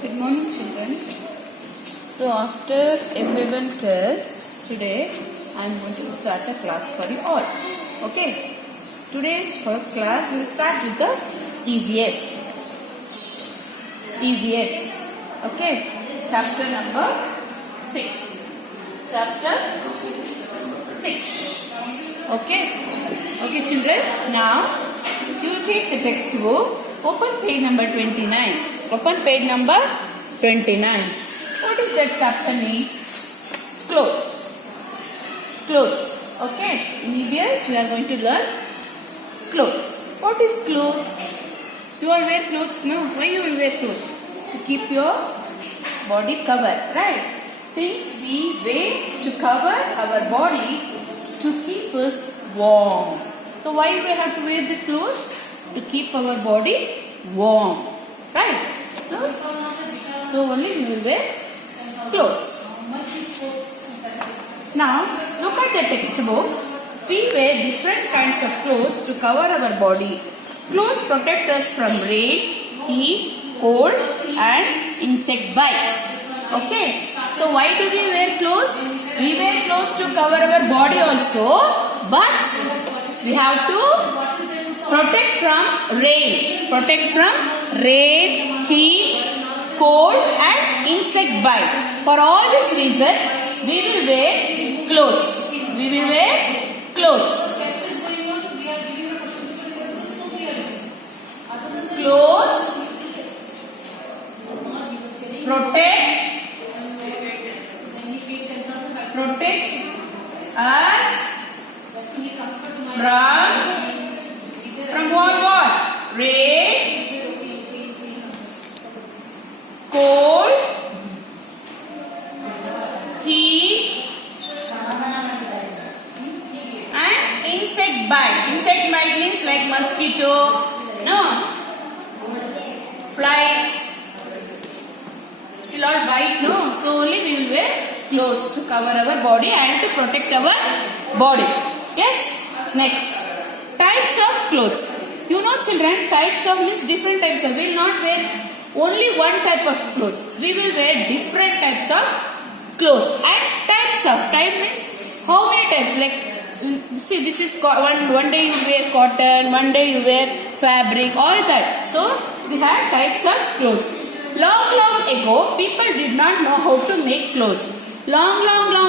Good morning, children. So after FA1 test, today I am going to start a class for you all. Okay. Today's first class, we will start with the EVS. EVS. Okay. Chapter number 6. Chapter 6. Okay. Okay, children. Now, you take the textbook. Open page number 29. Open page number 29. What is that chapter name? Clothes. Clothes. Okay. In EVS, we are going to learn clothes. What is clothes? You all wear clothes, no? Why you will wear clothes? To keep your body covered, right? Things we wear to cover our body to keep us warm. So why we have to wear the clothes? To keep our body warm, right? So only we will wear clothes. Now look at the textbook. We wear different kinds of clothes to cover our body. Clothes protect us from rain, heat, cold and insect bites. Okay. So why do we wear clothes? We wear clothes to cover our body also, but we have to protect from rain. Protect from rain, heat, cold and insect bite. For all this reason, we will wear clothes. We will wear clothes. Clothes protect us from what? Rain, cold, heat and insect bite. Insect bite means like mosquito, no, flies will all bite, no. So only we will wear clothes to cover our body and to protect our body. Yes. Next, types of clothes. You know, children, types of means different types of. We will not wear only one type of clothes. We will wear different types of clothes. And types of. Type means how many types? Like, see, this is one day you wear cotton, one day you wear fabric, all that. So we have types of clothes. Long ago, people did not know how to make clothes. Long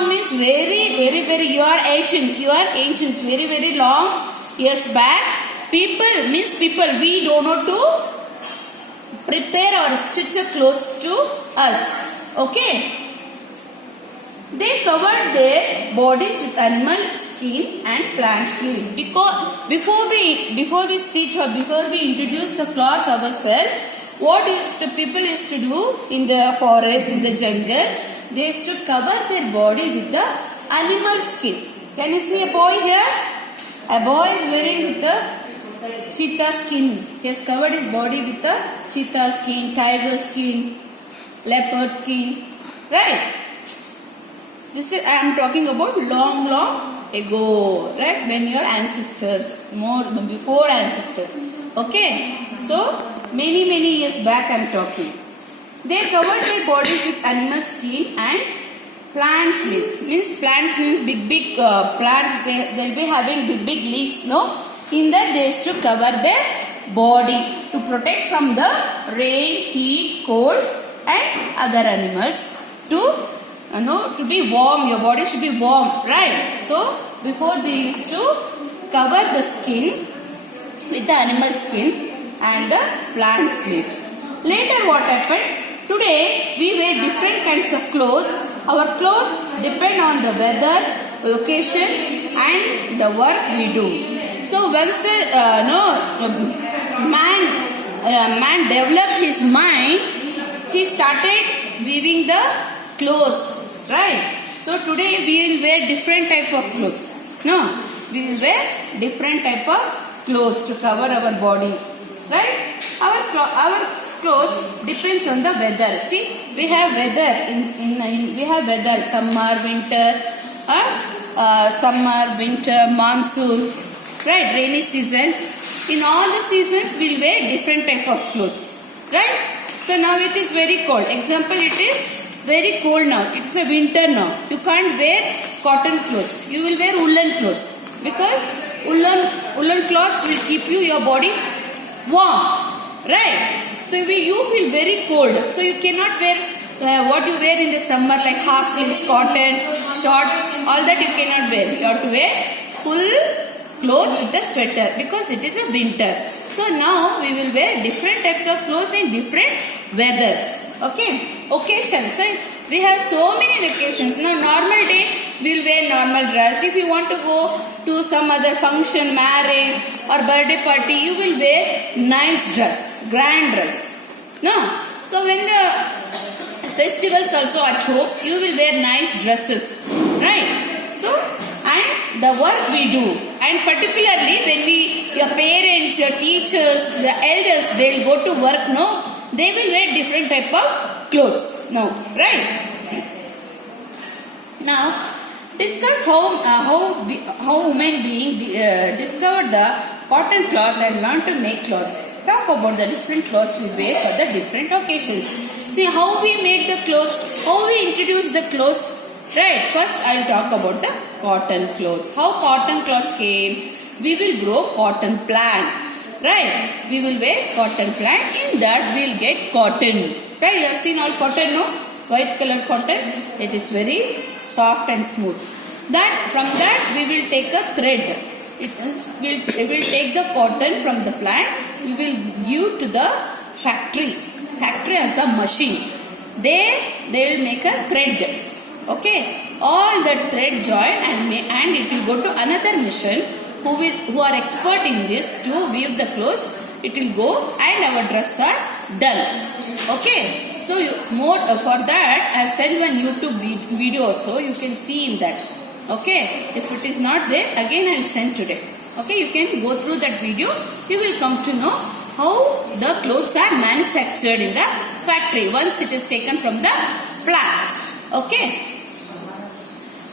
means very, you are ancients, very long years back. People, we don't know to prepare or stitch a clothes to us. Okay. They covered their bodies with animal skin and plant skin. Because before we stitch or before we introduce the cloths ourselves, what people used to do in the forest, in the jungle, they used to cover their body with the animal skin. Can you see a boy here? A boy is wearing with the cheetah skin. He has covered his body with the cheetah skin, tiger skin, leopard skin. Right? This is, I am talking about long ago. Right? When your ancestors, before ancestors. Okay? So, many years back I am talking. They covered their bodies with animal skin and plant leaves. Means plants means big plants. They will be having big leaves. No, in that they used to cover their body to protect from the rain, heat, cold, and other animals. To be warm. Your body should be warm, right? So before they used to cover the skin with the animal skin and the plant leaf. Later, what happened? Today, we wear different kinds of clothes. Our clothes depend on the weather, location and the work we do. So, once the man developed his mind, he started weaving the clothes, right? So, today we will wear different type of clothes. No, we will wear different type of clothes to cover our body, right? Our clothes depends on the weather. See, we have weather we have weather, summer, winter, monsoon, right? Rainy season. In all the seasons, we'll wear different type of clothes, right? So now it is very cold. Example, it is very cold now. It is a winter now. You can't wear cotton clothes. You will wear woolen clothes because woolen clothes will keep your body warm, right? So you feel very cold. So you cannot wear what you wear in the summer like half sleeves, cotton, shorts. All that you cannot wear. You have to wear full clothes with the sweater because it is a winter. So now we will wear different types of clothes in different weathers. Okay, occasions. So we have so many occasions. Now normal day we will wear normal dress. If you want to go to some other function, marriage or birthday party, you will wear nice dress, grand dress. No. So when the festivals also at home, you will wear nice dresses, right? So and the work we do, and particularly when your parents, your teachers, the elders, they will go to work, no, they will wear different type of clothes, no, right? Now discuss how human being discovered the cotton cloth and learned to make clothes. Talk about the different clothes we wear for the different occasions. See how we made the clothes, how we introduced the clothes. Right, first I will talk about the cotton clothes. How cotton clothes came? We will grow cotton plant. Right, we will wear cotton plant. In that we will get cotton. Right, you have seen all cotton, no? White color cotton. It is very soft and smooth. From that we will take a thread. We will take the cotton from the plant. We will give to the factory. Factory has a machine. They will make a thread. Okay, all the thread join and it will go to another machine who are expert in this to weave the clothes. It will go and our dress are done. Okay, so for that I have sent one YouTube video also. You can see in that. Okay, if it is not there, again I will send today. Okay, you can go through that video. You will come to know how the clothes are manufactured in the factory once it is taken from the plant. Okay.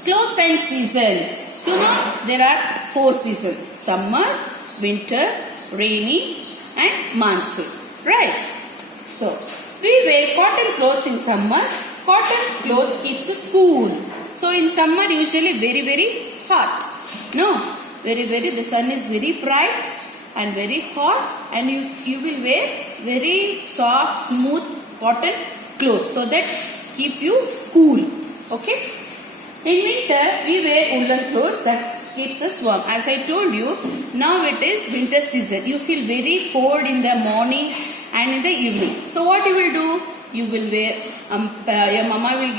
Clothes and seasons. You know there are 4 seasons. Summer, winter, rainy and monsoon. Right. So we wear cotton clothes in summer. Cotton clothes keeps us cool. So in summer usually very very hot. No. The sun is very bright and very hot, and you will wear very soft smooth cotton clothes so that keep you cool. Okay. In winter, we wear woolen clothes that keeps us warm. As I told you, now it is winter season. You feel very cold in the morning and in the evening. So what you will do? You will wear, your mama will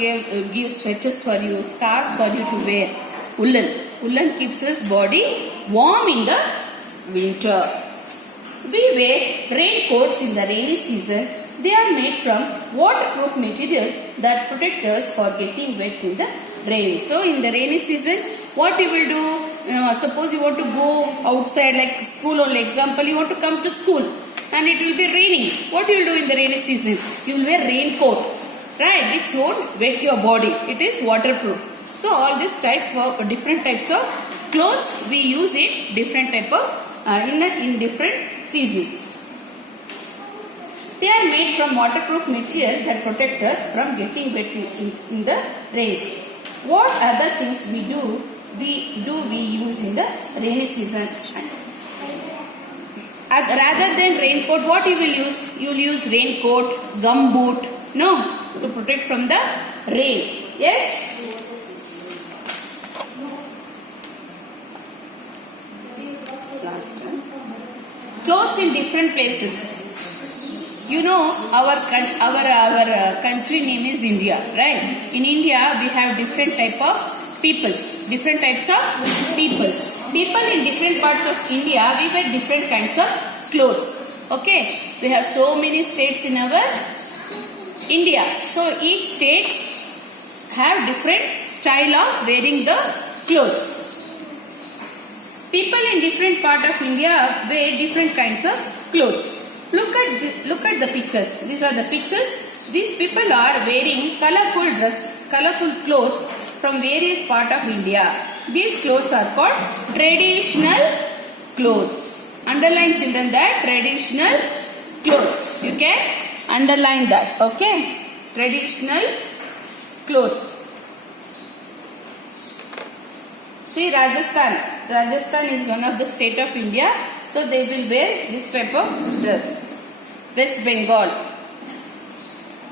give sweaters for you, scarves for you to wear. Woolen. Woolen keeps us body warm in the winter. We wear raincoats in the rainy season. They are made from waterproof material that protect us for getting wet in the rain. So in the rainy season, what you will do? Suppose you want to go outside like school only. Example, you want to come to school and it will be raining. What you will do in the rainy season? You will wear raincoat, right? Which won't wet your body. It is waterproof. So all this type of different types of clothes we use it different type of in different seasons. They are made from waterproof material that protect us from getting wet in the rains. What other things we use in the rainy season? Rather than raincoat, what you will use? You will use raincoat, gum boot, no, to protect from the rain. Yes? Last one. Clothes in different places. You know our country name is India, right? In India we have different type of peoples, different types of people. People in different parts of India we wear different kinds of clothes. Okay, we have so many states in our India. So each states have different style of wearing the clothes. People in different part of India wear different kinds of clothes. Look at the pictures. These are the pictures. These people are wearing colorful clothes from various part of India. These clothes are called traditional clothes. Underline children that traditional clothes. You can underline that. Okay, traditional clothes. See, Rajasthan is one of the state of India, so they will wear this type of dress. West Bengal,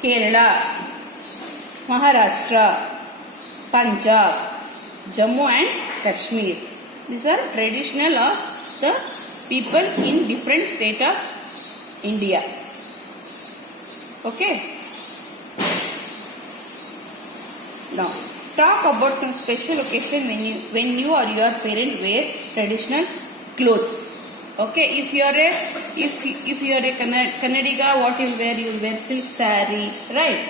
Kerala, Maharashtra, Punjab, Jammu and Kashmir. These are traditional of the people in different states of India. Okay. Now, talk about some special occasion when you or your parent wear traditional clothes. Okay, if you are a Kannadiga, what you will wear silk saree, right?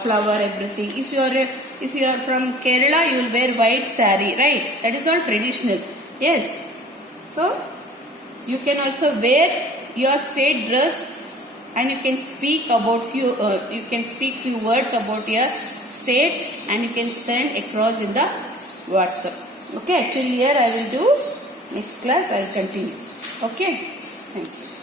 Flower, everything. If you are from Kerala, you will wear white saree, right? That is all traditional. Yes. So you can also wear your state dress, and you can speak about few words about your state, and you can send across in the WhatsApp. Okay. Actually, here I will do. Next class I will continue. Okay. Thank you.